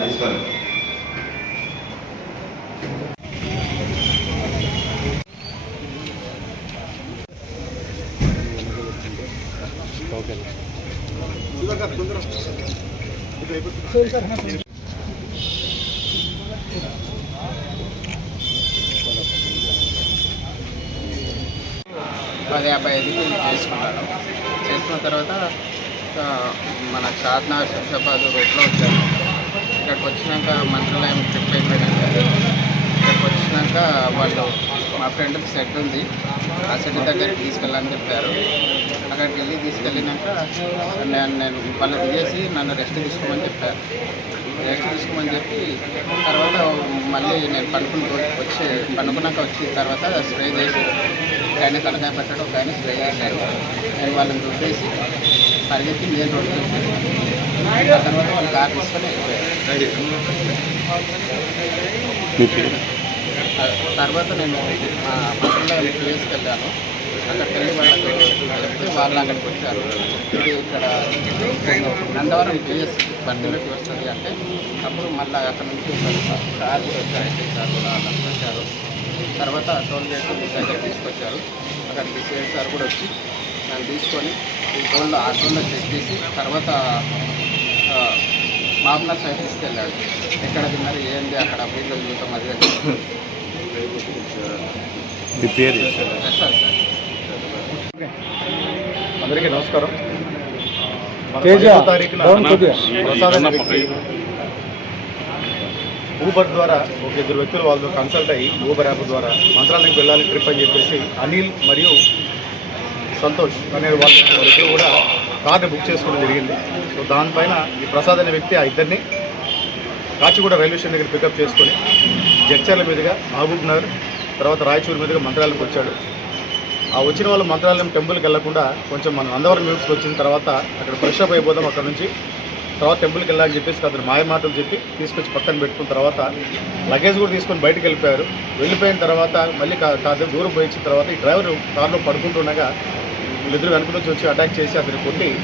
తీసుకోండి పది యాభై ఐదు చేసుకున్నాను చేసుకున్న తర్వాత మన షాద్నగర్ శంషాబాద్ రోడ్లో వచ్చాను ఇక్కడికి వచ్చినాక మంత్రాలయం ట్రిప్ అయిపోయాక ఇక్కడికి వచ్చినాక వాళ్ళు మా ఫ్రెండ్కి సెట్ ఉంది. ఆ సెట్ దగ్గరికి తీసుకెళ్ళని చెప్పారు. అక్కడికి వెళ్ళి తీసుకెళ్ళినాక నేను నేను వాళ్ళు దిగేసి నన్ను రెస్ట్ తీసుకోమని చెప్పారు. రెస్ట్ తీసుకోమని చెప్పి తర్వాత మళ్ళీ నేను పనుకుని వచ్చి పనుకున్నాక వచ్చిన తర్వాత స్ప్రే చేసి ఒక ఆయన తలకాయ పెట్టడం ఒక ఆయన స్ప్రే చేశారు. నేను వాళ్ళని దుబ్బేసి పరిగెత్తి నేను రోడ్డు తర్వాత వాళ్ళు కార్ తీసుకొని వెళ్ళిపోయారు. పేరు? తర్వాత నేను మా పక్కన ప్లేస్కి వెళ్ళాను. అక్కడికి వెళ్ళి వాళ్ళకి చెప్తే వాళ్ళు అక్కడికి వచ్చారు. ఇది ఇక్కడ నందవరం పిఎస్ బండిలోకి వస్తుంది అంటే అప్పుడు మళ్ళీ అక్కడ నుంచి ఒక కార్ కూడా వచ్చారు సార్ కూడా వచ్చారు. తర్వాత టోల్ గేట్ దగ్గర తీసుకొచ్చారు. అక్కడికి సిఎస్ సార్ కూడా వచ్చి నన్ను తీసుకొని ఈ టోల్లో ఆ టోల్లో చెక్ చేసి తర్వాత ఆ, మామూలు సైడ్ తీసుకెళ్ళాడు. ఎక్కడ తిన్నారు ఏంది అక్కడ? వీళ్ళు చూడటం అది మీ పేరు? అందరికీ నమస్కారం. తారీఖున ఊబర్ ద్వారా ఒక ఇద్దరు వ్యక్తులు వాళ్ళతో కన్సల్ట్ అయ్యి ఊబర్ యాప్ ద్వారా మంత్రాలయంకి వెళ్ళాలి ట్రిప్ అని చెప్పేసి అనిల్ మరియు సంతోష్ అనే వాళ్ళు కూడా కార్ని బుక్ చేసుకోవడం జరిగింది. సో దానిపైన ఈ ప్రసాద్ అనే వ్యక్తి ఆ ఇద్దరిని కాచిగూడ రైల్వే స్టేషన్ దగ్గర పికప్ చేసుకొని జడ్చర్ల మీదుగా మహబూబ్ నగర్ తర్వాత రాయచూరు మీదుగా మంత్రాలయంకి వచ్చాడు. ఆ వచ్చిన వాళ్ళు మంత్రాలయం టెంపుల్కి వెళ్ళకుండా కొంచెం మన నందవరం మ్యూట్స్కి వచ్చిన తర్వాత అక్కడ ఫ్రెష్ అప్ అయిపోదాం అక్కడ నుంచి తర్వాత టెంపుల్కి వెళ్ళాలని చెప్పేసి అతను మాయ మాటలు చెప్పి తీసుకొచ్చి పక్కన పెట్టుకున్న తర్వాత లగేజ్ కూడా తీసుకొని బయటకు వెళ్ళిపోయారు. వెళ్ళిపోయిన తర్వాత మళ్ళీ కా- కాదు దూరం పోయించిన తర్వాత ఈ డ్రైవర్ కార్లో పడుకుంటుండగా వీళ్ళిద్దరు వెనక నుంచి వచ్చి అటాక్ చేసి అతను కొట్టి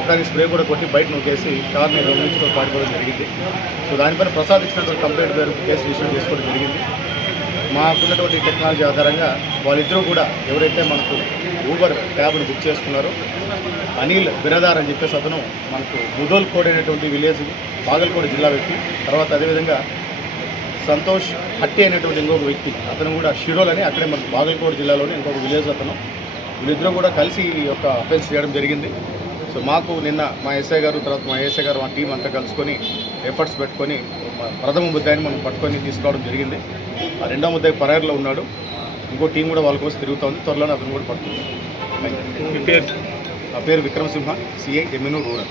ఒకరికి స్ప్రే కూడా కొట్టి బయట నొక్కేసి కార్ని దొంగిలించుకొని పాడుకోవడం జరిగింది. సో దానిపైన ప్రసాద్ ఇచ్చినటువంటి కంప్లైంట్ పేరు కేసు విషయం చేసుకోవడం జరిగింది. మాకున్నటువంటి టెక్నాలజీ ఆధారంగా వాళ్ళిద్దరూ కూడా ఎవరైతే మనకు ఊబర్ క్యాబ్ను బుక్ చేసుకున్నారో అనిల్ బిరదార్ అని చెప్పేసి అతను మనకు ముదోల్ కోడ్ అనేటువంటి విలేజ్ బాగల్కోట జిల్లా వ్యక్తి. తర్వాత అదేవిధంగా సంతోష్ హట్టి అనేటువంటి ఇంకొక వ్యక్తి. అతను కూడా షిరోల్ అని అక్కడే మనకు బాగల్కోట జిల్లాలోని ఇంకొక విలేజ్ అతను. వీళ్ళిద్దరూ కూడా కలిసి ఈ యొక్క అఫెన్స్ చేయడం జరిగింది. సో మాకు నిన్న మా ఎస్ఐ గారు తర్వాత మా ఏసఐ గారు మా టీం అంతా కలుసుకొని ఎఫర్ట్స్ పెట్టుకొని ప్రథమ ముద్దాయిని మనం పట్టుకొని తీసుకురావడం జరిగింది. ఆ రెండో ముద్దాయి పరారులో ఉన్నాడు. ఇంకో టీం కూడా వాళ్ళ కోసం తిరుగుతోంది. త్వరలోనే అతను కూడా పేరు? నా పేరు విక్రమసింహ సిఐ ఎమ్మెనూరు రూరల్